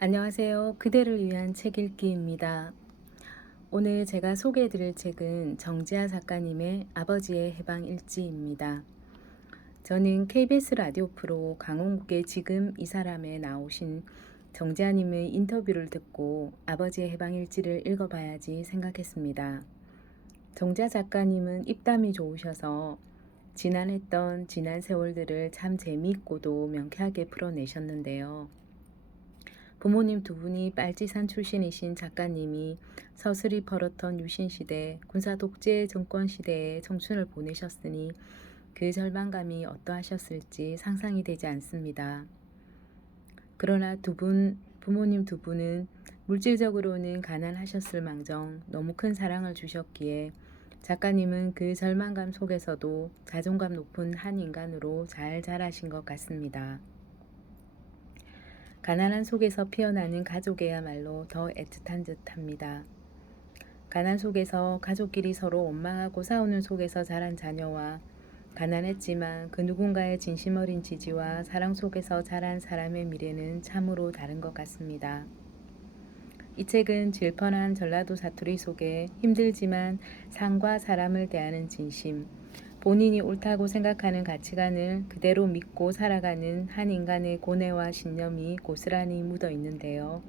안녕하세요. 그대를 위한 책 읽기입니다. 오늘 제가 소개해드릴 책은 정지아 작가님의 아버지의 해방 일지입니다. 저는 KBS 라디오 프로 강원국의 지금 이 사람에 나오신 정지아님의 인터뷰를 듣고 아버지의 해방 일지를 읽어봐야지 생각했습니다. 정지아 작가님은 입담이 좋으셔서 지난 세월들을 참 재미있고도 명쾌하게 풀어내셨는데요. 부모님 두 분이 빨치산 출신이신 작가님이 서슬이 벌었던 유신시대, 군사 독재 정권 시대에 청춘을 보내셨으니 그 절망감이 어떠하셨을지 상상이 되지 않습니다. 그러나 부모님 두 분은 물질적으로는 가난하셨을 망정 너무 큰 사랑을 주셨기에 작가님은 그 절망감 속에서도 자존감 높은 한 인간으로 잘 자라신 것 같습니다. 가난한 속에서 피어나는 가족이야말로 더 애틋한 듯합니다. 가난 속에서 가족끼리 서로 원망하고 싸우는 속에서 자란 자녀와 가난했지만 그 누군가의 진심 어린 지지와 사랑 속에서 자란 사람의 미래는 참으로 다른 것 같습니다. 이 책은 질펀한 전라도 사투리 속에 힘들지만 상과 사람을 대하는 진심, 본인이 옳다고 생각하는 가치관을 그대로 믿고 살아가는 한 인간의 고뇌와 신념이 고스란히 묻어 있는데요.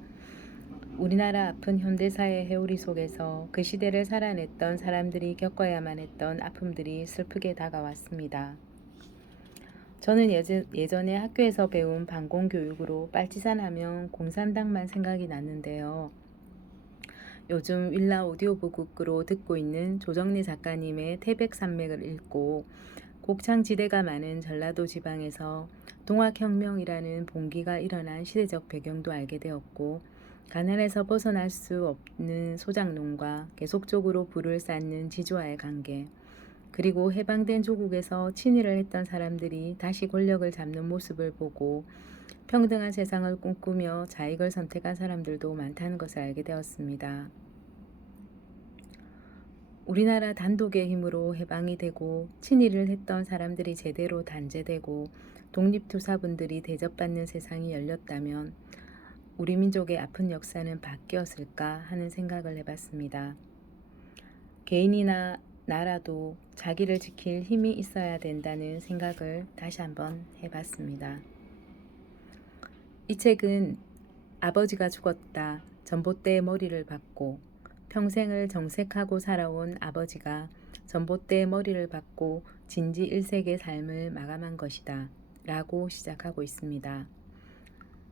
우리나라 아픈 현대사의 회오리 속에서 그 시대를 살아냈던 사람들이 겪어야만 했던 아픔들이 슬프게 다가왔습니다. 저는 예전에 학교에서 배운 반공교육으로 빨치산 하면 공산당만 생각이 났는데요. 요즘 윌라 오디오북으로 듣고 있는 조정래 작가님의 태백산맥을 읽고 곡창지대가 많은 전라도 지방에서 동학혁명이라는 봉기가 일어난 시대적 배경도 알게 되었고, 가난에서 벗어날 수 없는 소작농과 계속적으로 불을 쌓는 지주와의 관계, 그리고 해방된 조국에서 친일을 했던 사람들이 다시 권력을 잡는 모습을 보고 평등한 세상을 꿈꾸며 자익을 선택한 사람들도 많다는 것을 알게 되었습니다. 우리나라 단독의 힘으로 해방이 되고 친일을 했던 사람들이 제대로 단죄되고 독립투사분들이 대접받는 세상이 열렸다면 우리 민족의 아픈 역사는 바뀌었을까 하는 생각을 해봤습니다. 개인이나 나라도 자기를 지킬 힘이 있어야 된다는 생각을 다시 한번 해봤습니다. 이 책은 아버지가 죽었다, 전봇대의 머리를 박고 평생을 정색하고 살아온 아버지가 전봇대의 머리를 박고 진지 일색의 삶을 마감한 것이다 라고 시작하고 있습니다.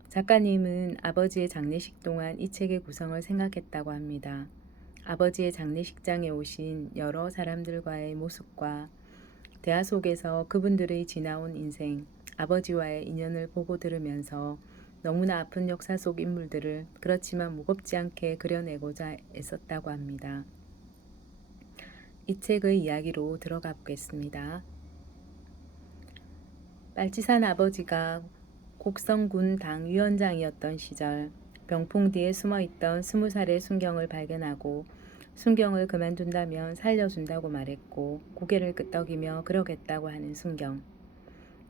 작가님은 아버지의 장례식 동안 이 책의 구성을 생각했다고 합니다. 아버지의 장례식장에 오신 여러 사람들과의 모습과 대화 속에서 그분들의 지나온 인생, 아버지와의 인연을 보고 들으면서 너무나 아픈 역사 속 인물들을 그렇지만 무겁지 않게 그려내고자 애썼다고 합니다. 이 책의 이야기로 들어가 보겠습니다. 빨치산 아버지가 곡성군 당위원장이었던 시절 병풍 뒤에 숨어있던 20살의 순경을 발견하고 순경을 그만둔다면 살려준다고 말했고 고개를 끄덕이며 그러겠다고 하는 순경.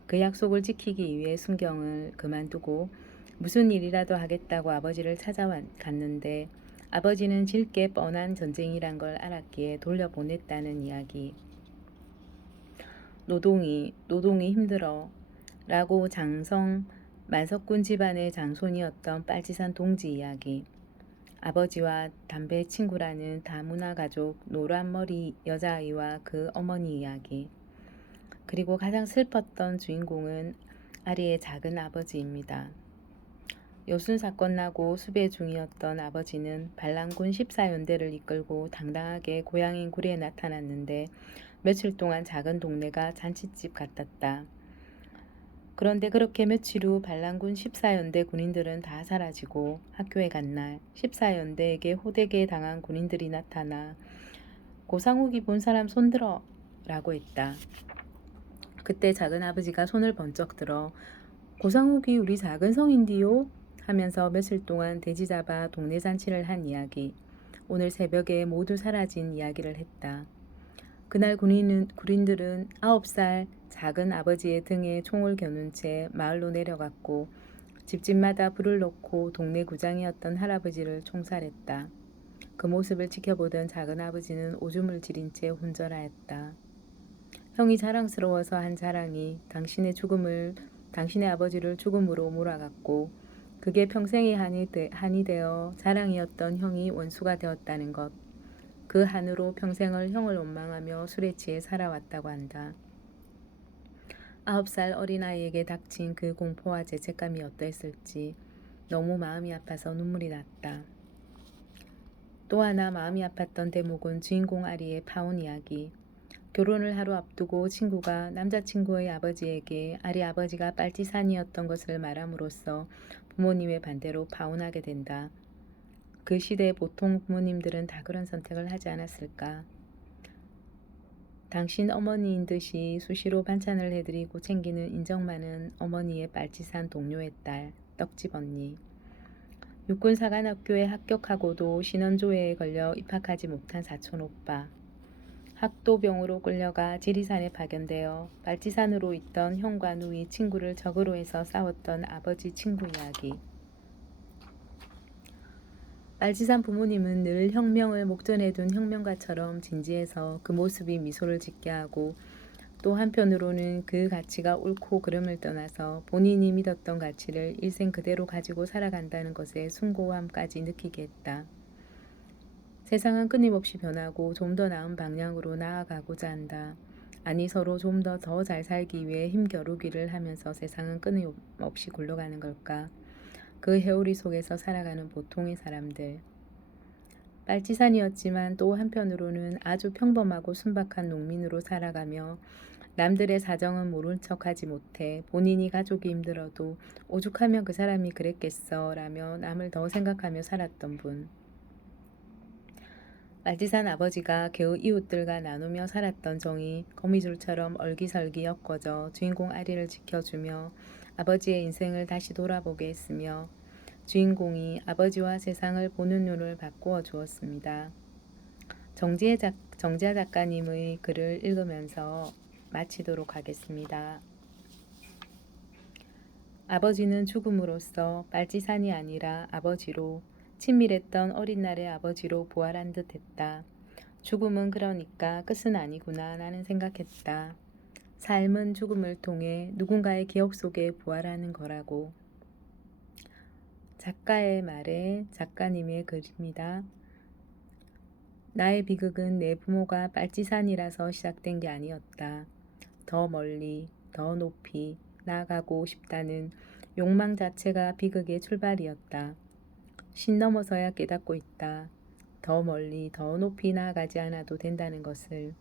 그 약속을 지키기 위해 순경을 그만두고 무슨 일이라도 하겠다고 아버지를 찾아갔는데 아버지는 질 게 뻔한 전쟁이란 걸 알았기에 돌려보냈다는 이야기. 노동이 힘들어 라고 장성 만석군 집안의 장손이었던 빨치산 동지 이야기. 아버지와 담배 친구라는 다문화 가족 노란머리 여자아이와 그 어머니 이야기. 그리고 가장 슬펐던 주인공은 아리의 작은 아버지입니다. 여순 사건 나고 수배 중이었던 아버지는 반란군 14연대를 이끌고 당당하게 고향인 구리에 나타났는데 며칠 동안 작은 동네가 잔칫집 같았다. 그런데 그렇게 며칠 후 반란군 14연대 군인들은 다 사라지고 학교에 간 날 14연대에게 호되게 당한 군인들이 나타나 고상욱이 본 사람 손들어 라고 했다. 그때 작은 아버지가 손을 번쩍 들어 고상욱이 우리 작은 성인디요? 하면서 며칠 동안 돼지 잡아 동네 잔치를 한 이야기. 오늘 새벽에 모두 사라진 이야기를 했다. 그날 군인들은 9살 작은 아버지의 등에 총을 겨눈 채 마을로 내려갔고 집집마다 불을 놓고 동네 구장이었던 할아버지를 총살했다. 그 모습을 지켜보던 작은 아버지는 오줌을 지린 채 혼절하였다. 형이 자랑스러워서 한 자랑이 당신의 아버지를 죽음으로 몰아갔고 그게 평생의 한이 되어 자랑이었던 형이 원수가 되었다는 것. 그 한으로 평생을 형을 원망하며 술에 취해 살아왔다고 한다. 9살 어린아이에게 닥친 그 공포와 죄책감이 어떠했을지 너무 마음이 아파서 눈물이 났다. 또 하나 마음이 아팠던 대목은 주인공 아리의 파혼 이야기. 결혼을 하루 앞두고 친구가 남자친구의 아버지에게 아리 아버지가 빨치산이었던 것을 말함으로써 부모님의 반대로 파혼하게 된다. 그 시대 보통 부모님들은 다 그런 선택을 하지 않았을까. 당신 어머니인 듯이 수시로 반찬을 해드리고 챙기는 인정 많은 어머니의 빨치산 동료의 딸, 떡집 언니. 육군사관학교에 합격하고도 신원조회에 걸려 입학하지 못한 사촌 오빠. 학도병으로 끌려가 지리산에 파견되어 빨치산으로 있던 형과 누이 친구를 적으로 해서 싸웠던 아버지 친구 이야기. 빨치산 부모님은 늘 혁명을 목전에 둔 혁명가처럼 진지해서 그 모습이 미소를 짓게 하고 또 한편으로는 그 가치가 옳고 그름을 떠나서 본인이 믿었던 가치를 일생 그대로 가지고 살아간다는 것에 숭고함까지 느끼게 했다. 세상은 끊임없이 변하고 좀 더 나은 방향으로 나아가고자 한다. 아니 서로 좀 더 잘 살기 위해 힘겨루기를 하면서 세상은 끊임없이 굴러가는 걸까? 그 회오리 속에서 살아가는 보통의 사람들. 빨치산이었지만 또 한편으로는 아주 평범하고 순박한 농민으로 살아가며 남들의 사정은 모른 척하지 못해 본인이 가족이 힘들어도 오죽하면 그 사람이 그랬겠어 라며 남을 더 생각하며 살았던 분. 빨치산 아버지가 겨우 이웃들과 나누며 살았던 정이 거미줄처럼 얼기설기 엮어져 주인공 아리를 지켜주며 아버지의 인생을 다시 돌아보게 했으며 주인공이 아버지와 세상을 보는 눈을 바꾸어 주었습니다. 정지아 작가님의 글을 읽으면서 마치도록 하겠습니다. 아버지는 죽음으로써 빨치산이 아니라 아버지로 친밀했던 어린 날의 아버지로 부활한 듯 했다. 죽음은 그러니까 끝은 아니구나 나는 생각했다. 삶은 죽음을 통해 누군가의 기억 속에 부활하는 거라고. 작가의 말에 작가님의 글입니다. 나의 비극은 내 부모가 빨치산이라서 시작된 게 아니었다. 더 멀리, 더 높이 나아가고 싶다는 욕망 자체가 비극의 출발이었다. 신 넘어서야 깨닫고 있다. 더 멀리, 더 높이 나아가지 않아도 된다는 것을,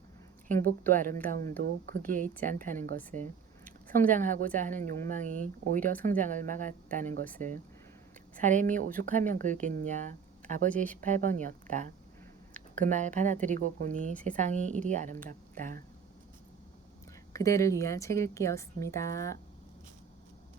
행복도 아름다움도 거기에 있지 않다는 것을, 성장하고자 하는 욕망이 오히려 성장을 막았다는 것을, 사람이 오죽하면 글겠냐. 아버지의 18번이었다. 그 말 받아들이고 보니 세상이 이리 아름답다. 그대를 위한 책 읽기였습니다.